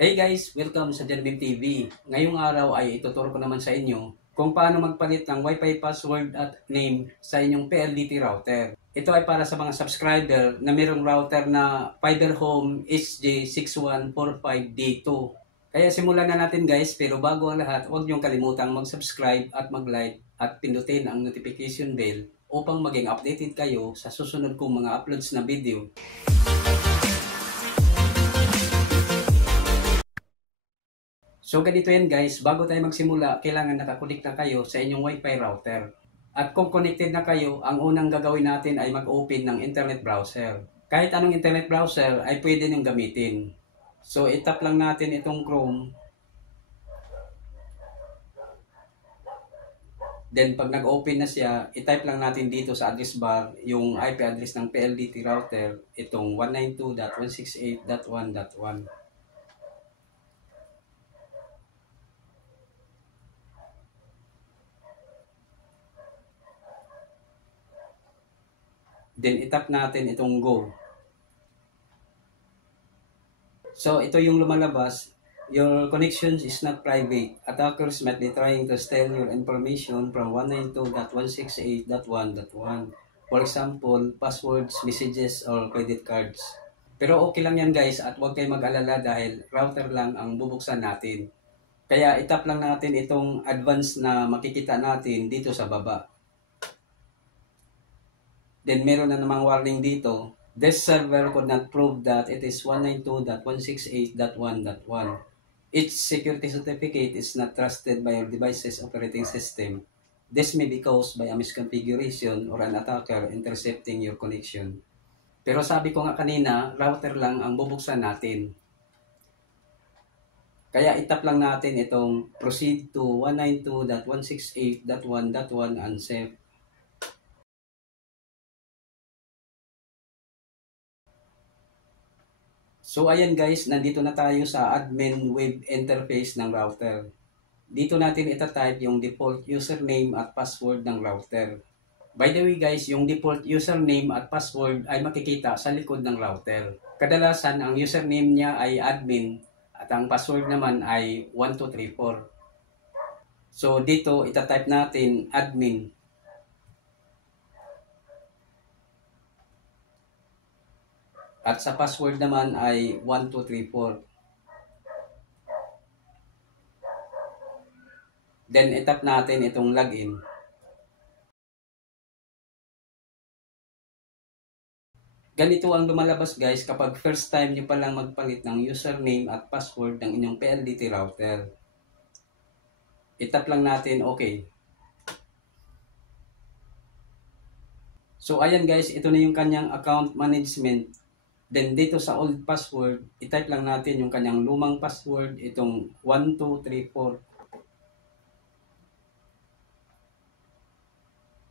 Hey guys, welcome sa Janbim TV. Ngayong araw ay ituturo ko naman sa inyo kung paano magpalit ng Wi-Fi password at name sa inyong PLDT router. Ito ay para sa mga subscriber na mayroong router na Fiber Home HJ6145D2. Kaya simulan na natin guys, pero bago ang lahat, huwag niyong kalimutang mag-subscribe at mag-like at pindutin ang notification bell upang maging updated kayo sa susunod kong mga uploads na video. So ganito yan guys, bago tayo magsimula, kailangan nakakonect na kayo sa inyong Wi-Fi router. At kung connected na kayo, ang unang gagawin natin ay mag-open ng internet browser. Kahit anong internet browser ay pwede niyong gamitin. So itap lang natin itong Chrome. Then pag nag-open na siya, itype lang natin dito sa address bar yung IP address ng PLDT router, itong 192.168.1.1. Then itap natin itong go. So ito yung lumalabas. Your connection is not private. Attackers might be trying to steal your information from 192.168.1.1. For example, passwords, messages, or credit cards. Pero okay lang yan guys at huwag kayo mag-alala dahil router lang ang bubuksan natin. Kaya itap lang natin itong advance na makikita natin dito sa baba. Then meron na namang warning dito. This server could not prove that it is 192.168.1.1. Each security certificate is not trusted by your device's operating system. This may be caused by a misconfiguration or an attacker intercepting your connection. Pero sabi ko nga kanina, router lang ang bubuksan natin. Kaya itap lang natin itong proceed to 192.168.1.1 unsafe. So ayan guys, nandito na tayo sa admin web interface ng router. Dito natin itatype yung default username at password ng router. By the way guys, yung default username at password ay makikita sa likod ng router. Kadalasan ang username niya ay admin at ang password naman ay 1234. So dito itatype natin admin. At sa password naman ay 1234. Then itap natin itong login. Ganito ang lumalabas guys kapag first time nyo palang magpalit ng username at password ng inyong PLDT router. Itap lang natin okay. So ayan guys, ito na yung kanyang account management. Then dito sa old password, itype lang natin yung kanyang lumang password, itong 1234.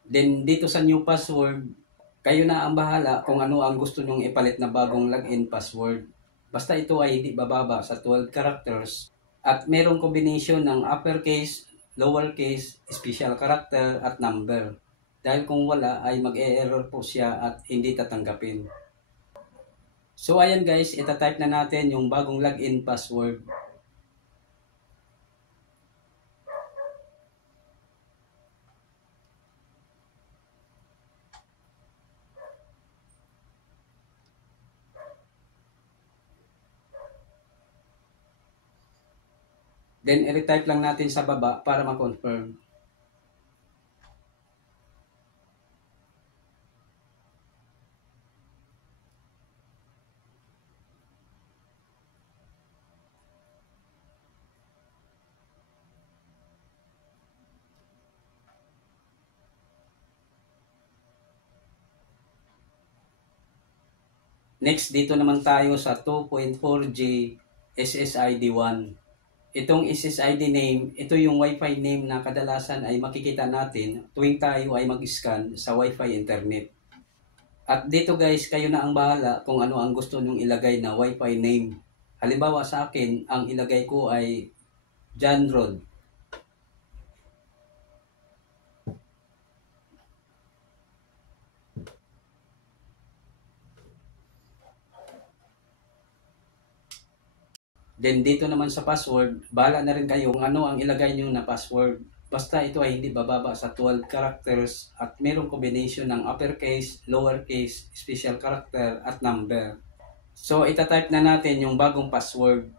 Then dito sa new password, kayo na ang bahala kung ano ang gusto nyong ipalit na bagong login password. Basta ito ay hindi bababa sa 12 characters at merong combination ng uppercase, lowercase, special character at number. Dahil kung wala ay mag-e-error po siya at hindi tatanggapin. So ayan guys, itatype na natin yung bagong login password. Then i-retype lang natin sa baba para ma-confirm. Next, dito naman tayo sa 2.4G SSID1. Itong SSID name, ito yung Wi-Fi name na kadalasan ay makikita natin tuwing tayo ay mag-scan sa Wi-Fi internet. At dito guys, kayo na ang bahala kung ano ang gusto nyong ilagay na Wi-Fi name. Halimbawa sa akin, ang ilagay ko ay John Rod. Then dito naman sa password, bahala na rin kayo kung ano ang ilagay nyo na password. Basta ito ay hindi bababa sa 12 characters at mayroong combination ng uppercase, lowercase, special character at number. So itatype na natin yung bagong password.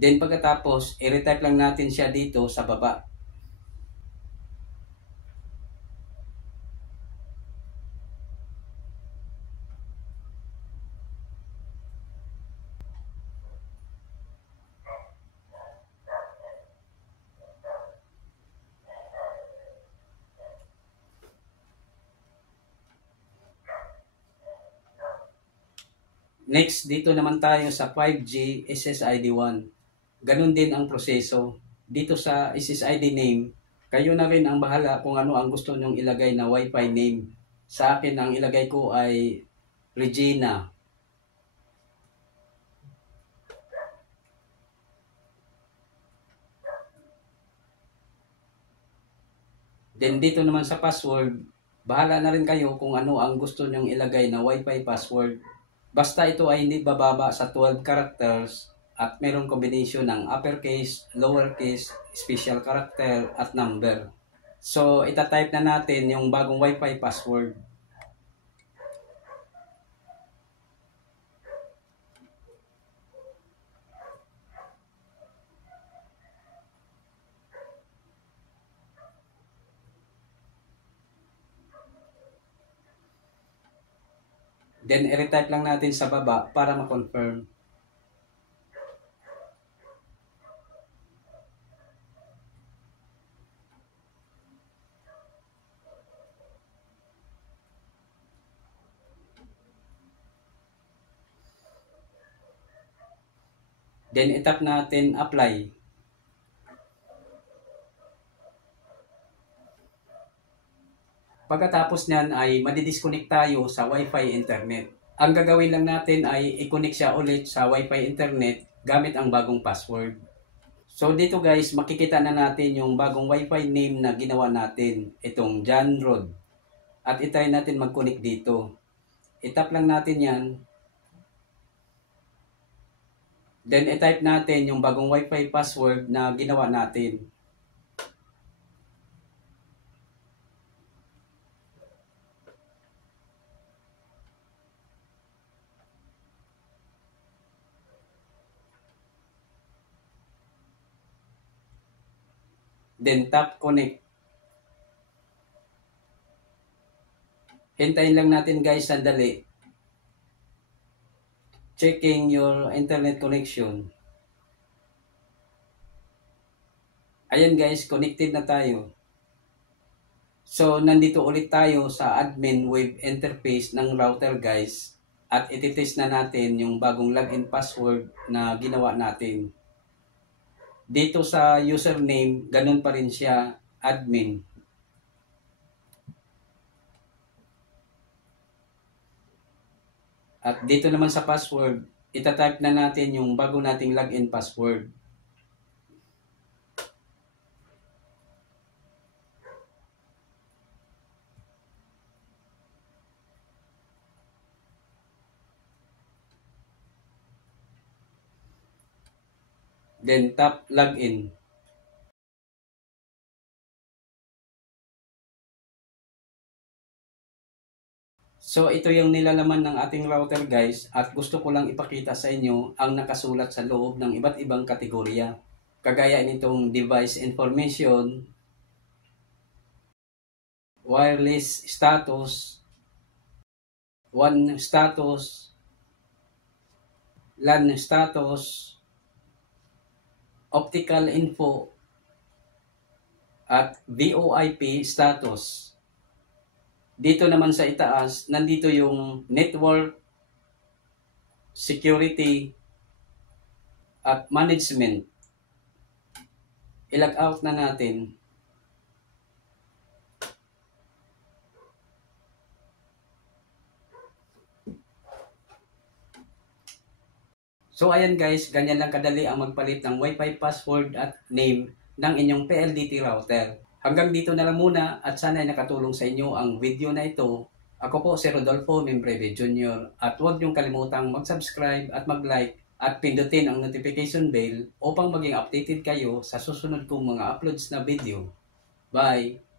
Then pagkatapos, i-retype lang natin siya dito sa baba. Next, dito naman tayo sa 5G SSID 1. Ganun din ang proseso. Dito sa SSID name, kayo na rin ang bahala kung ano ang gusto nyong ilagay na Wi-Fi name. Sa akin, ang ilagay ko ay Regina. Then dito naman sa password, bahala na rin kayo kung ano ang gusto nyong ilagay na Wi-Fi password. Basta ito ay hindi bababa sa 12 characters at mayroong combination ng uppercase, lowercase, special character at number. So, itatype na natin yung bagong Wi-Fi password. Then, i-retype lang natin sa baba para ma-confirm. Then, itap natin apply. Pagkatapos niyan ay madidisconnect tayo sa Wi-Fi internet. Ang gagawin lang natin ay i-connect siya ulit sa Wi-Fi internet gamit ang bagong password. So dito guys, makikita na natin yung bagong Wi-Fi name na ginawa natin. Itong John Rod. At itry natin mag-connect dito. I-tap lang natin yan. Then i-type natin yung bagong Wi-Fi password na ginawa natin. Then tap connect. Hintayin lang natin guys sandali. Checking your internet connection. Ayan guys, connected na tayo. So, nandito ulit tayo sa admin web interface ng router guys. At ititest na natin yung bagong login password na ginawa natin. Dito sa username, ganun pa rin siya, admin. At dito naman sa password, itatype na natin yung bago nating login password. Then tap login. So ito yung nilalaman ng ating router guys at gusto ko lang ipakita sa inyo ang nakasulat sa loob ng iba't ibang kategorya. Kagaya nitong device information, wireless status, WAN status, LAN status, optical info, at VoIP status. Dito naman sa itaas, nandito yung network, security, at management. I-log out na natin. So ayan guys, ganyan lang kadali ang magpalit ng Wi-Fi password at name ng inyong PLDT router. Hanggang dito na lang muna at sana ay nakatulong sa inyo ang video na ito. Ako po si Rodolfo Membreve Jr. at huwag niyong kalimutang mag-subscribe at mag-like at pindutin ang notification bell upang maging updated kayo sa susunod kong mga uploads na video. Bye!